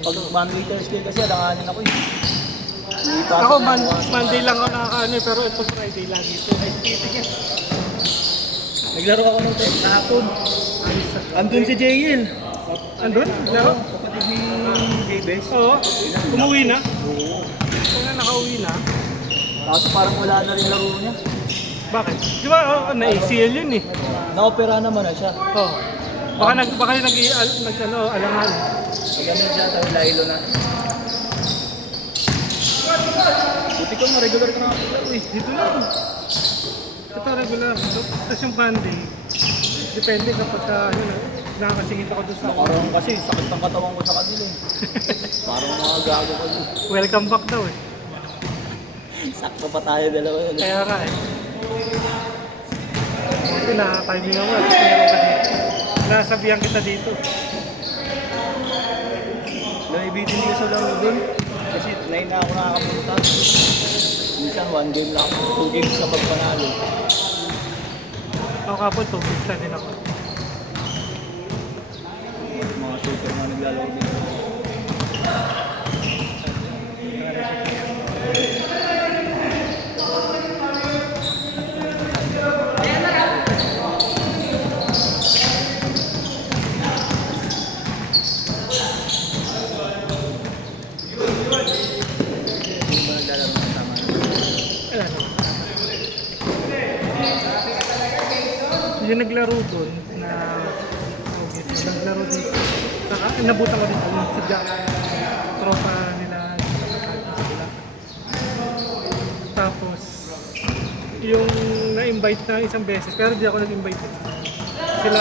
Pag Monday, Thursday kasi alanganin ako eh. Ako, Monday lang ako nakakaano eh, pero ito Friday lagi ito. Naglaro ako ng kahapon. Andun si JL. Andun? Laro? Kapatid ni Jabez. Oo. Umuwi na? Oo. Kung na nakauwi na? Kaso parang wala na rin laro niya. Bakit? Di ba na-ACL yun eh? Na-opera naman na siya. Oo. Baka alangan. Maganda siya, tayo lahilo na. Buti ko ma-regular ka na ako eh. Dito lang. Ito regular. Tapos yung Monday, depende kapag nakakasingit ako doon sa Nakarang kasi, sakit ng katawan ko sa kanila eh. Parang mga gago ko doon. welcome back daw eh. Sakto pa tayo dalawa yun. Kaya nga eh. Kasi na-timing ako. Tapos meron ka dito. Nasabihan kita dito. Naibitin niyo sa laro doon. Kasi 9 na ako nakakapunta. Minsan 1 game lang ako, 2 games na pagpanalo. Ako kapon, 2 weeks na din ako. Mga shooter na naglalaro dito. Yung naglaro doon na naglaro dito. Nabutan ko dito yung si Jack. Tropa nila. Tapos yung na-invite na isang beses pero di ako nag-invite. Sila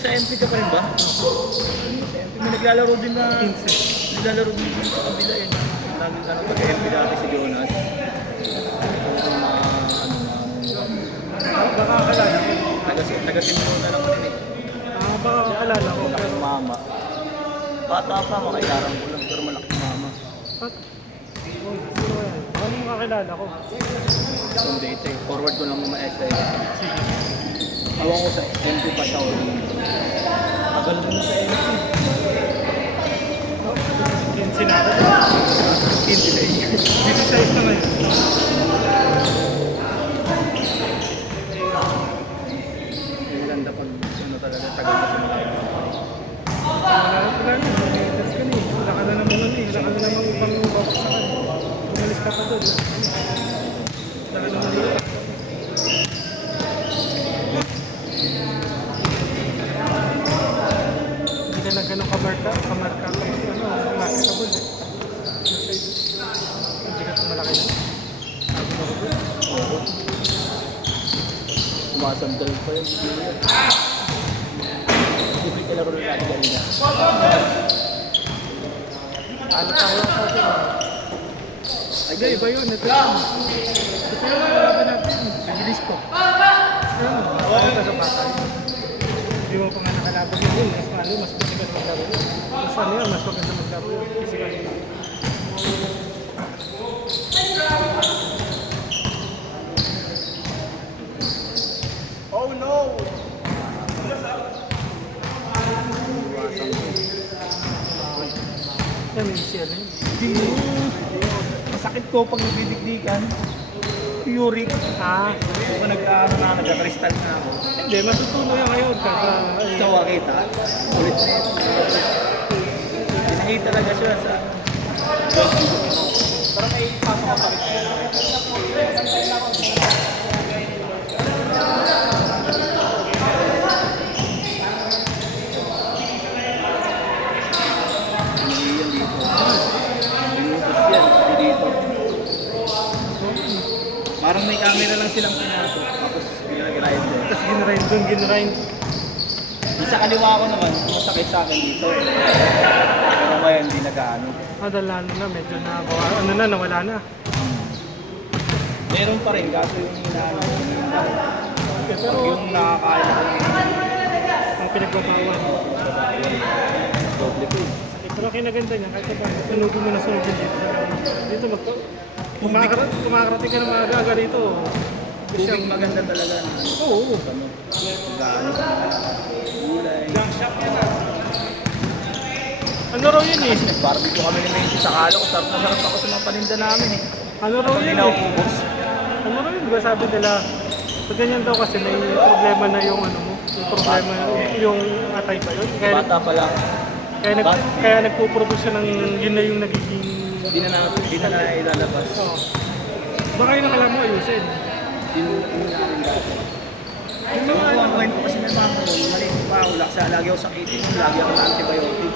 Sa MP ka pa rin ba? Sa MP may naglalaro din na... 15. Naglalaro din sa kabila eh. Lagi ka nang pag-MP dati si Jonas. Baka kalala ko. Taga-simpo na lang din eh. Baka kalala ko. Malaki ng mama. Bata pa, makailarang ko lang pero malaki ng mama. Sino yan? Baka mo makakilala ko. Sunday ito eh. Forward ko lang mga extra eh. Sige. Awan ko sa MP pa siya. Tagal na sa MP. 15 na ako. 15 na eh. 16 na ngayon. Ganda pag ano talaga tagal na sa mga MP. Wala na. That's ka na eh. Wala ka na naman Wala ka na namang ibang box sa kan. Umalis ka pa doon. Wala ka naman dito. Hindi ka na ganun kamarka kapag marketable eh. Hindi ka tumalaki na. Sabi mo ko doon. Sumasandal pa yun. Hindi ka laro na natin kanina. Ano tayo sa atin? Ay, iba yun. Ito yun. Ito yun ang kalaban natin. Bibilis po. Ayun. Ito sa batay. Hindi mo pa nga nakalaban yun. Mas physical maglaro yun. Mas maganda maglaro yun. Physical yun. Oh no! Yan, may siya na yun. Masakit ko pag nagdidikdikan. Uric. Kung nagka-kristal na ako. Hindi, matutuno yan ngayon. Sawa kita. Ulit na yun. Pinahi talaga siya sa... Parang may pasok ka pa. Parang may camera lang silang pinasok. Tapos ginagrind doon. Tapos ginrind. Yung sa kaliwa ko naman, masakit sa akin dito. Pero ngayon, hindi nag-ano. Madalano na, medyo nawala na. Meron pa rin, kaso yung inaano. Okay, Pag yung nakakain ako, ang pinagbabawal. doble ko eh. Pero kinaganda niya, kahit pa, sunugin mo na sunugin dito. Dito kumakarating ka na maaga dito. Tubig maganda talaga. Oo. Ano, gaano. Gulay. Junk shop yan ah. Ano raw yun eh? Kasi nag-barbecue kami ni Macy sa Kalo. Sarap na sarap ako sa mga paninda namin eh. Ano raw Hindi yun na eh? ubos. Ano raw yun? Diba sabi nila, pag ganyan daw kasi may problema na yung ano mo. Yung problema yung atay pa yun. Bata pa lang. Kaya nagpo-produce siya ng yun na yung nagiging... Hindi na ilalabas. Oh. Baka yun ang alam mo ayusin. Hindi na rin dati. Yung mga kwento kasi may mga maliit pa, wala sa lagi ako sakitin, lagi ako na antibiotic.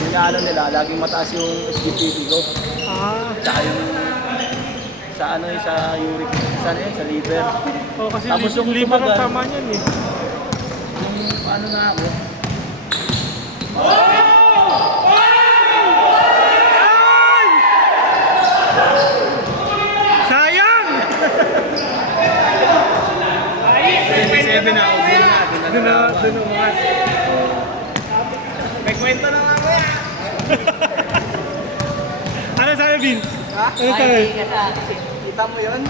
Yung ano nila, laging mataas yung SGPT ko. Ah. Tsaka yung sa ano yung sa uric, sa liver. Oh, kasi Tapos yung liver ang tumagal. tama niyan eh. Yung ano na ako, Sayang! 27 na ako, doon na. Doon umangas. May kwento na nga ako yan. Ano sabi, Vince? Ha? Ano sabi? Kita mo yun?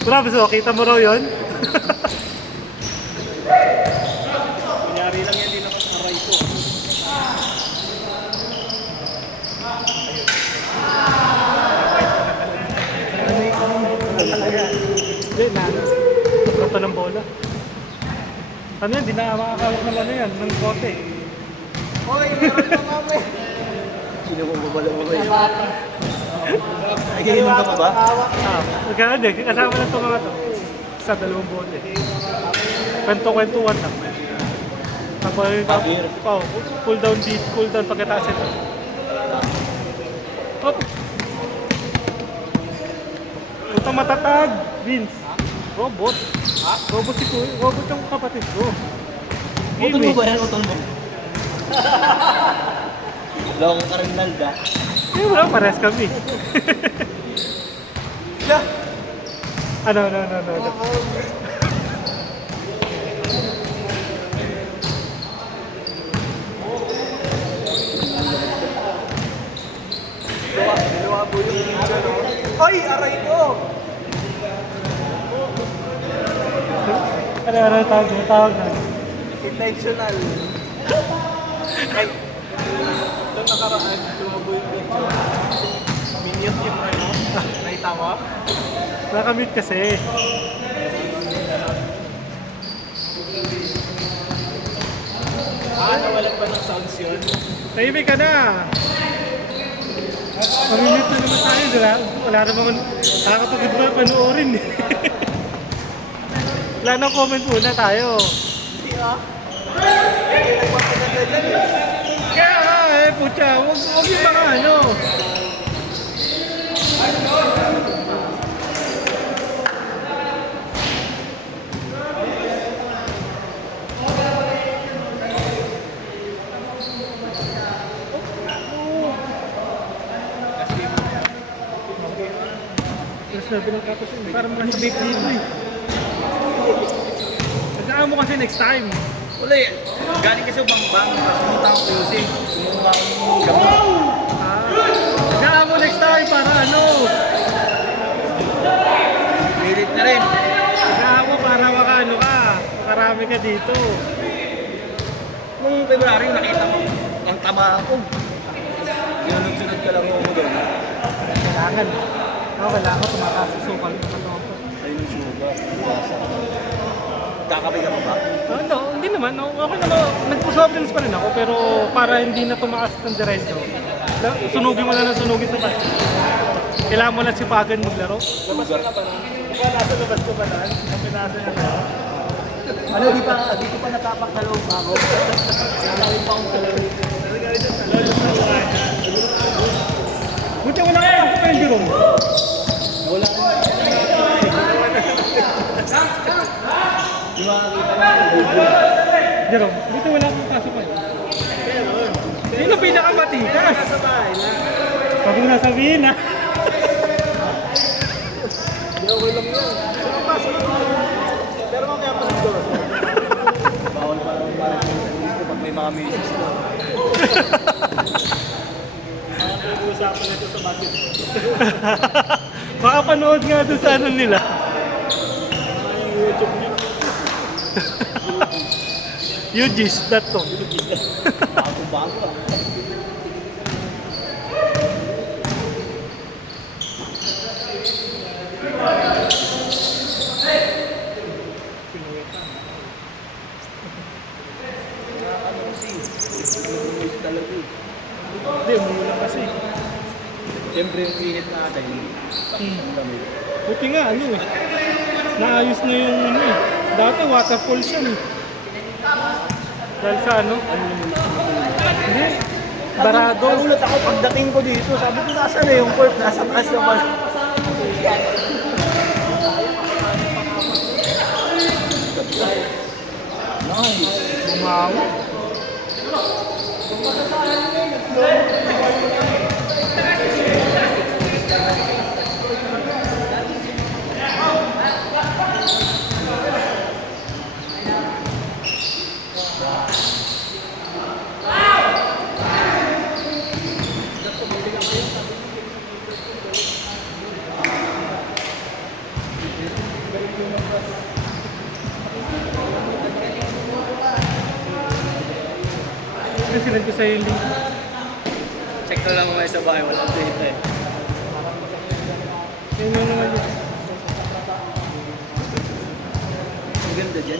Grabe, so kita mo raw yun? Kunyari lang yan, di naman aray ko. Hindi, natrata ng bola. Ano yan, di na makakawag ng ano yan, ng kote. Hoy, meron pa kami. Sino mo babala mo kayo? Nag-iinom ka pa ba? Magkano din, kasama na itong mga to. Sa dalawang bote. Kwento-kwentuhan lang. Tapos, Pagir. oh, cool down pagkataas ito. Hop! Ito matatag, Vince. Robot. Ha? Robot si Kuya. Robot yung kapatid ko. Utol mo ba yan? Utol mo? Loko ka rin nalda. Eh, wala, pares kami. Siya! Ano. Dalawa po yung ano. Ay! Aray ko! Ano tawag na? Intentional. Ay! Ito nakaraan, lumabo yung picture. Minion yung ano. Naitawa? Nakamute kasi. Nawalan ba ng sounds yun? Tahimik ka na. Mamimute na naman tayo, diba? Wala naman nakakapagod ba panoorin eh. Wala nang comment muna tayo. Hindi ah. Hindi nagpapaganda dyan eh. Kaya nga putya, huwag yung mga ano. Mas nabilang ka kasi, parang mas vape dito eh. Kasama mo kasi next time. Wala eh. Galing kasi bang-bang. Tapos pumunta ako QC. Kumuha ako ng gamot. Kasama mo next time para ano. Pilit na rin. Kasama mo para makano ka. Makarami ka dito. Nung February, nakita mo, ang tama ako. Sunod-sunod ka lang ako doon. Kailangan. Kailangan tumataas sa sukal ng katawan ko. Ayun yung sugar. Kakabay ka pa ba? No, hindi naman. No, okay naman. Nag-soft drinks pa rin ako pero para hindi na tumaas ng diretso. Sunugin mo na ng sunugin sa basket. Kailangan mo lang sipagan maglaro. Labas ka na ba nun? Nasa labas ko ba lang? Ang pinasa niya na. Ano, di ko pa natapak sa loob ako. Sinalawin pa akong kalaro. Buti wala ka pa yung Jerome. Wala ka na. Di ba nakita mo? Jerome, buti wala kang pasok pa yun. Yun ang pinakamatikas. Pag mo nasabihin ha. Hindi, okay lang yun. Pero pasok ko. Pero mamaya pa siguro. Bawal pa lang parang dito pag may mga misis ko. Nag-uusapan na ito sa basketball. Makapanood nga doon sa ano nila. YouTube niyo. UGs.com. Bago-bago ah. Ano kasi, nag-release talaga eh. Hindi, mula kasi. Siyempre yung init natin, ang lamig. Buti nga, ano eh. Naayos na yung ano eh. Dati waterfall siya eh. Dahil sa ano? Hindi. Barado. Nagulat ako pagdating ko dito, sabi ko nasa na yung court, nasa taas naman. Nice. Bumawa. Kasi sinad ko sa'yo yung link. Check ko lang mga sa bahay, walang data eh. Yun lang naman yun. Ang ganda dyan.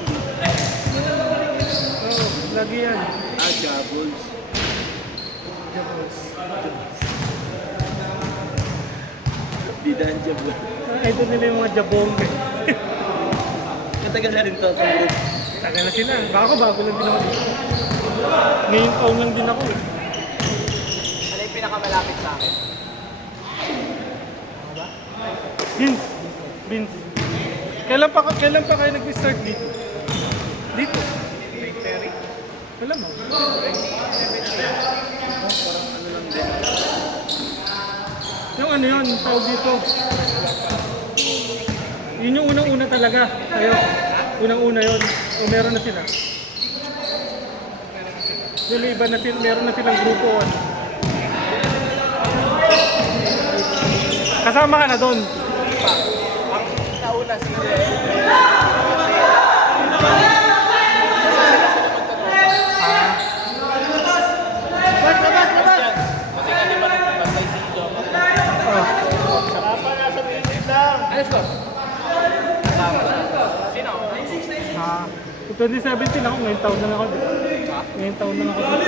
Oo, lagi yan. Ah, Jables. Bidan Jables. Idol nila yung mga jabong eh. Matagal na rin to, itong group. Tagal na sila. Baka ako bago lang din ako dito. Ngayong taon lang din ako eh. Ano yung pinakamalapit sa akin? Vince. Vince. Kailan pa kayo nag-start dito? Dito? Great Perry? Wala mo. 2017. Parang ano lang din. Yung ano yun, tawag dito. Yun yung unang-una talaga. Kayo. Unang-una yun. O meron na sila. Yung iba na sila, meron na silang grupo. Ano. Kasama ka na doon. Ang nauna sila kasi nga di ba nagpapantay si Joe? Sarapa na sa minute lang. Ayos ko. Sino? Ah, 2017 ako, ngayong taon lang ako dito. Ngayong taon lang ako dito.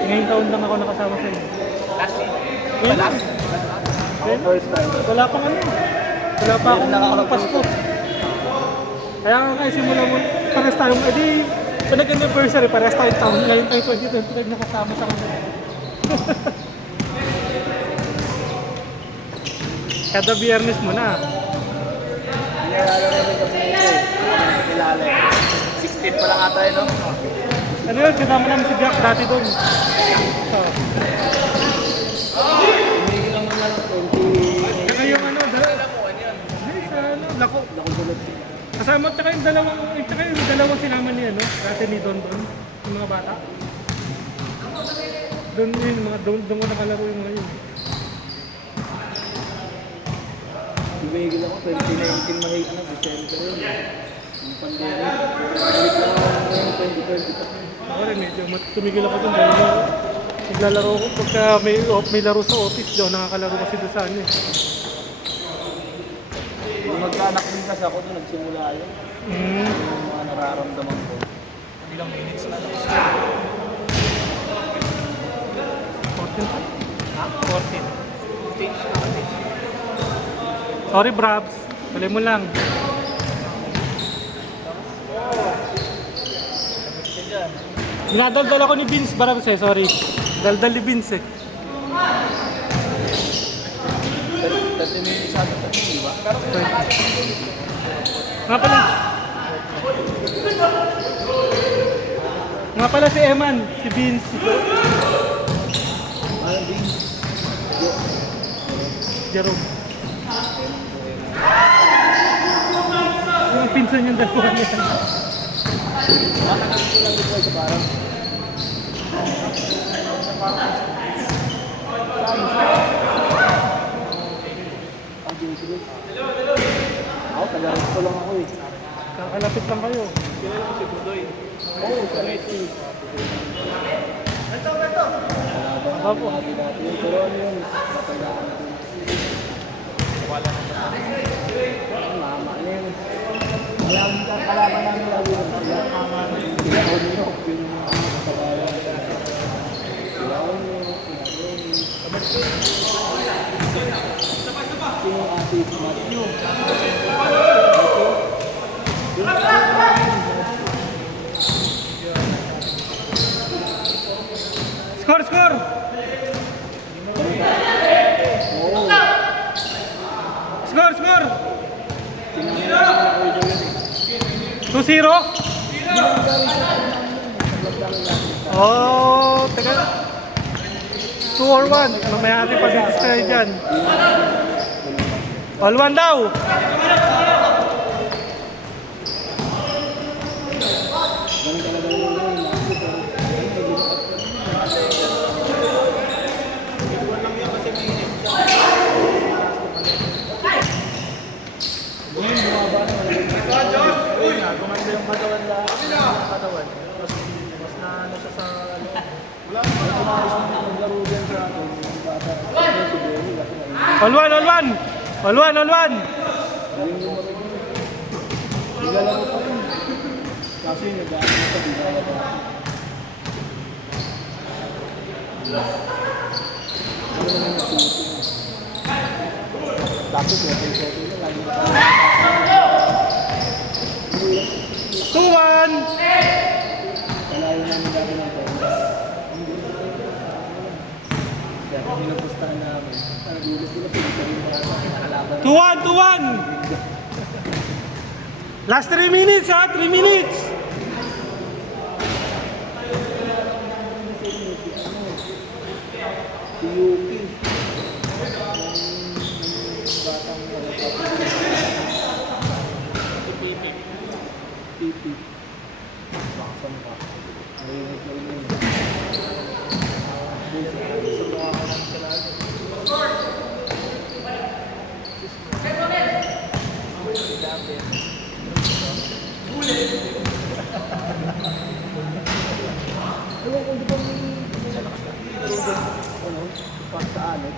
Ngayong taon lang ako nakasama sa inyo. Last year? Ngayon lang. First time. Wala pang ano. Wala pa akong Pasko. Kaya nga simula mo, parehas tayong, edi, nag-anniversary, parehas tayong taon. Ngayon tayo 2025 nakasama sa kanila. Kada biyernes mo na. Nilala namin kami nito eh. Kilala eh. 16 pa lang ata yun, no? Ano yun, kasama namin si Jack dati doon. So, Hindi lang naman 20... saka yung ano, hindi, sa ano, lako. Nakugulat. Kasama tsaka yung dalawang sinama ni ano, dati ni Don Don, yung mga bata. Doon yun, doon ko nakalaro yung mga yun. Tumigil ako, 2019 mahig na, December yun. Yung pandemic. Balik lang ako ngayon, 2020. Ako rin, medyo tumigil ako doon dahil naglalaro ko pagka may laro sa office daw, nakakalaro kasi doon sa ano eh. Yung magkaanak din kasi ako doon, nagsimula yun. Yung mga nararamdaman ko. Ilang minutes na lang. 14 pa? Ha? 14. Change na kasi. Sorry Brabs, bali mo lang. Dinadaldal ako ni Vince Brabs eh, sorry. Daldal ni Vince eh. 30 minutes sabi ko, di ba? Pero Nga pala. Nga pala si Eman, si Vince. ano din? Jerome. Yung pinsan yung dalawa niya. Matagal ko lang dito sa parang. Ako, tagal ko lang ako eh. Kakalapit lang kayo. Kilala ko si Budoy. Oo, sa Messi. Ako po. Pero ano yun? Matandaan natin. Wala na sa mama. Ano yun? Alam ka, kalaban namin lagi yun. Sila ko nyo. Yung mga kabayan. Sila ko nyo. Sino atis? Matthew. Score, score! Oo. Score, score! Sinangyayari ako ito yun eh. 2-0? Oh, teka. 2 or 1. Ano may ating pag-display dyan? All 1 daw. Ganun talaga yun yun. Gumanda yung katawan lang. Katawan. Mas na ano siya sa ano. Wala. Kumaris na naglaro dyan sa atin. Yung bata. All 1, all 1. All 1, all 1. Nilalaro pa rin. Kasi nag-aaral sa bigala pa. Tapos shopping na lagi na 2-1. malayo namin dati ng Congress. Kaya kung pinapustahan namin, ang dulo sila pinagsabi mga nakalaban. 2-1, 2-1. Last 3 minutes ha, 3 minutes. Si Yuki. Batang si Pipi. Pipi. Baksan ka. Narinig na rin yun. Sa mga kanang kalado. Ewan ko, di ba ano, pa sa Alex.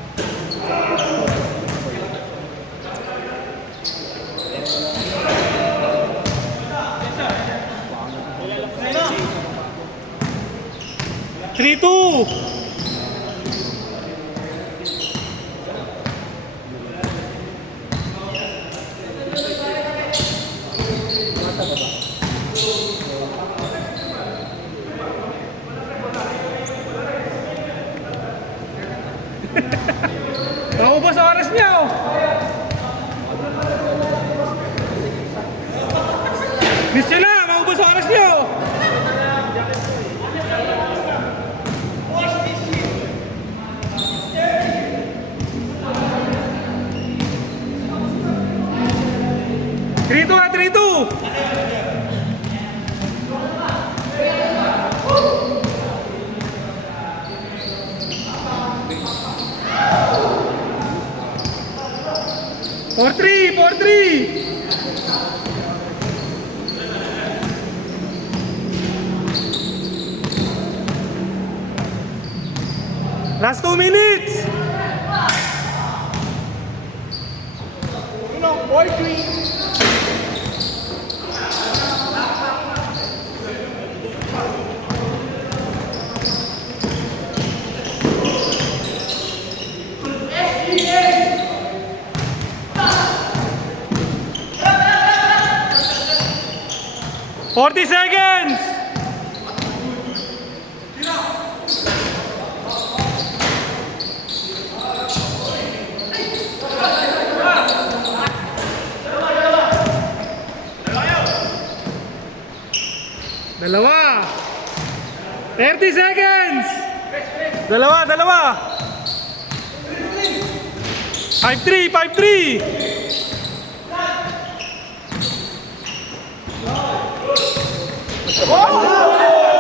Three, 2. Mata ba ba? Naubos ang oras niya oh. Miss nyo na, maubos ang oras niyo. Three, 2 ha, 3-2. Four, 3, 4-3. Last 2 minutes. 4-3. Forty seconds. Dalawa. 30 seconds. Dalawa. 5-3, 5-3. Oh!